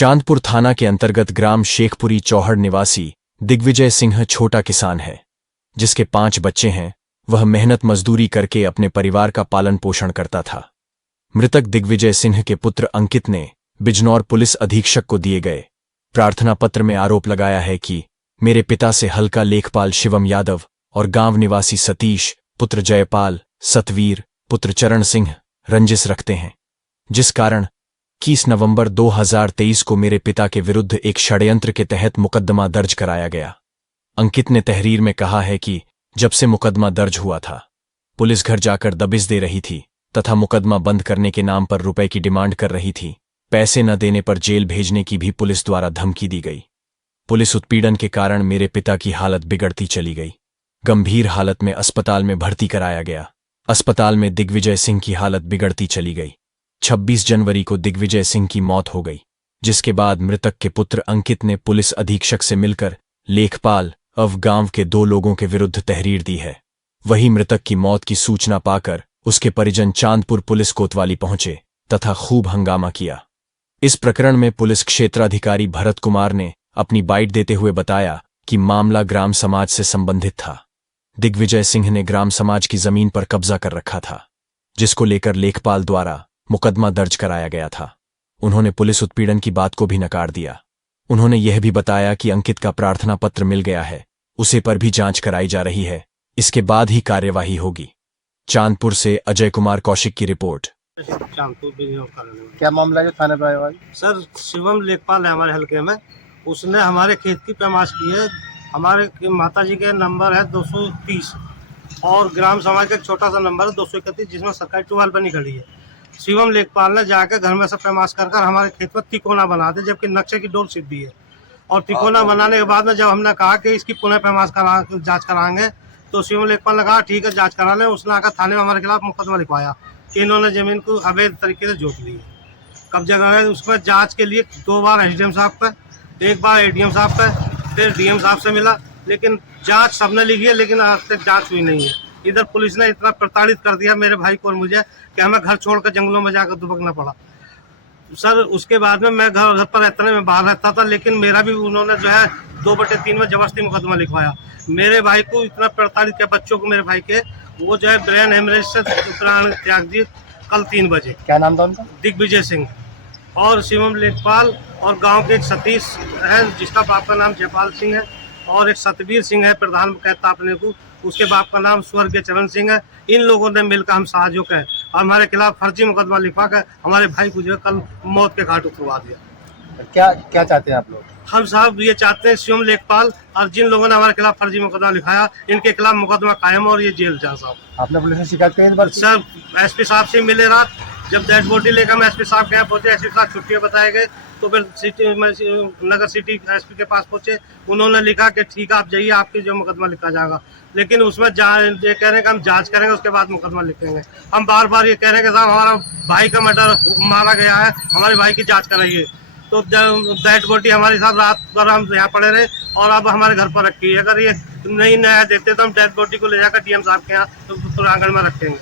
चांदपुर थाना के अंतर्गत ग्राम शेखपुरी चौहड़ निवासी दिग्विजय सिंह छोटा किसान है, जिसके 5 बच्चे हैं। वह मेहनत मजदूरी करके अपने परिवार का पालन पोषण करता था। मृतक दिग्विजय सिंह के पुत्र अंकित ने बिजनौर पुलिस अधीक्षक को दिए गए प्रार्थना पत्र में आरोप लगाया है कि मेरे पिता से हल्का लेखपाल शिवम यादव और गांव निवासी सतीश पुत्र जयपाल, सतवीर पुत्र चरण सिंह रंजिश रखते हैं, जिस कारण 21 नवंबर 2023 को मेरे पिता के विरुद्ध एक षड्यंत्र के तहत मुकदमा दर्ज कराया गया। अंकित ने तहरीर में कहा है कि जब से मुकदमा दर्ज हुआ था, पुलिस घर जाकर दबिश दे रही थी तथा मुकदमा बंद करने के नाम पर रुपए की डिमांड कर रही थी। पैसे न देने पर जेल भेजने की भी पुलिस द्वारा धमकी दी गई। पुलिस उत्पीड़न के कारण मेरे पिता की हालत बिगड़ती चली गई। गंभीर हालत में अस्पताल में भर्ती कराया गया। अस्पताल में दिग्विजय सिंह की हालत बिगड़ती चली गई। 26 जनवरी को दिग्विजय सिंह की मौत हो गई, जिसके बाद मृतक के पुत्र अंकित ने पुलिस अधीक्षक से मिलकर लेखपाल अव गांव के 2 लोगों के विरुद्ध तहरीर दी है। वही मृतक की मौत की सूचना पाकर उसके परिजन चांदपुर पुलिस कोतवाली पहुंचे तथा खूब हंगामा किया। इस प्रकरण में पुलिस क्षेत्राधिकारी भरत कुमार ने अपनी बाइट देते हुए बताया कि मामला ग्राम समाज से संबंधित था। दिग्विजय सिंह ने ग्राम समाज की जमीन पर कब्जा कर रखा था, जिसको लेकर लेखपाल द्वारा मुकदमा दर्ज कराया गया था। उन्होंने पुलिस उत्पीड़न की बात को भी नकार दिया। उन्होंने यह भी बताया कि अंकित का प्रार्थना पत्र मिल गया है, उसे पर भी जांच कराई जा रही है, इसके बाद ही कार्यवाही होगी। चांदपुर से अजय कुमार कौशिक की रिपोर्ट। क्या मामला है थाने पर आए हुआ? सर, शिवम लेखपाल है हमारे हल्के में। उसने हमारे खेत की पैमाश की है। हमारे माताजी के नंबर है 230 और ग्राम समाज का एक छोटा सा नंबर है 231, जिसमें सरकारी ट्यूबवेल बनी खड़ी है। शिवम लेखपाल ने जाकर घर में से पैमाश कर हमारे खेत में तिकोना बना दे, जबकि नक्शे की डोर सीधी है। और तिकोना बनाने के बाद में जब हमने कहा कि इसकी पुनः पैमाश जाँच कराएंगे, तो शिवम लेखपाल ने कहा ठीक है जाँच करा लें। उसने आकर थाने में हमारे खिलाफ मुकदमा लिखवाया कि इन्होंने जमीन को अवैध तरीके से जोत ली है, कब्जा कर रहे हैं। उसमें जांच के लिए 2 बार एसडीएम साहब पे, 1 बार एडीएम साहब पे, फिर डीएम साहब से मिला, लेकिन जांच सबने लिखी है, लेकिन आज तक जांच हुई नहीं है। इधर पुलिस ने इतना प्रताड़ित कर दिया मेरे भाई को और मुझे कि हमें घर छोड़कर जंगलों में जाकर दुबकना पड़ा। सर, उसके बाद में मैं घर पर इतने में बाहर रहता था, लेकिन मेरा भी उन्होंने जो है 2/3 में जबरदस्ती मुकदमा लिखवाया। मेरे भाई को इतना प्रताड़ित किया, बच्चों को मेरे भाई के, वो जो है ब्रेन हेमरेज से प्राण त्याग दिए कल 3 बजे। क्या नाम था उनका? दिग्विजय सिंह और शिवम लेखपाल, और गांव के एक सतीश है जिसका बाप का नाम जयपाल सिंह है, और एक सतवीर सिंह है प्रधान कहता अपने को, उसके बाप का नाम स्वर्गीय चरण सिंह है। इन लोगों ने मिलकर हम सहयोग है और हमारे खिलाफ फर्जी मुकदमा लिखवा कर हमारे भाई को जो है कल मौत के घाट उतरवा दिया। क्या चाहते हैं आप लोग? हम साहब ये चाहते हैं शिवम लेखपाल और जिन लोगों ने हमारे खिलाफ फर्जी मुकदमा लिखाया, इनके खिलाफ मुकदमा कायम और ये जेल जा साहब। आपने पुलिस में शिकायत करी? सर, एसपी साहब से मिले रात, जब डेड बॉडी लेकर हम एसपी साहब के यहाँ पहुंचे, एसपी साहब छुट्टियां बताए गए, तो फिर नगर सिटी एसपी के पास पहुंचे। उन्होंने लिखा कि ठीक है आप जाइए, आपके जो मुकदमा लिखा जाएगा, लेकिन उसमें ये कह रहे हैं कि हम जांच करेंगे, उसके बाद मुकदमा लिखेंगे। हम बार बार ये कह रहे हैं कि साहब हमारा भाई का मर्डर मारा गया है, हमारे भाई की जाँच कराइए। तो डेड बॉडी हमारे साथ रात भर हम यहाँ पड़े रहे और अब हमारे घर पर रखी है। अगर ये नहीं न्याय देते तो हम डेड बॉडी को ले जाकर डीएम साहब के यहाँ तो आंगन में रखेंगे।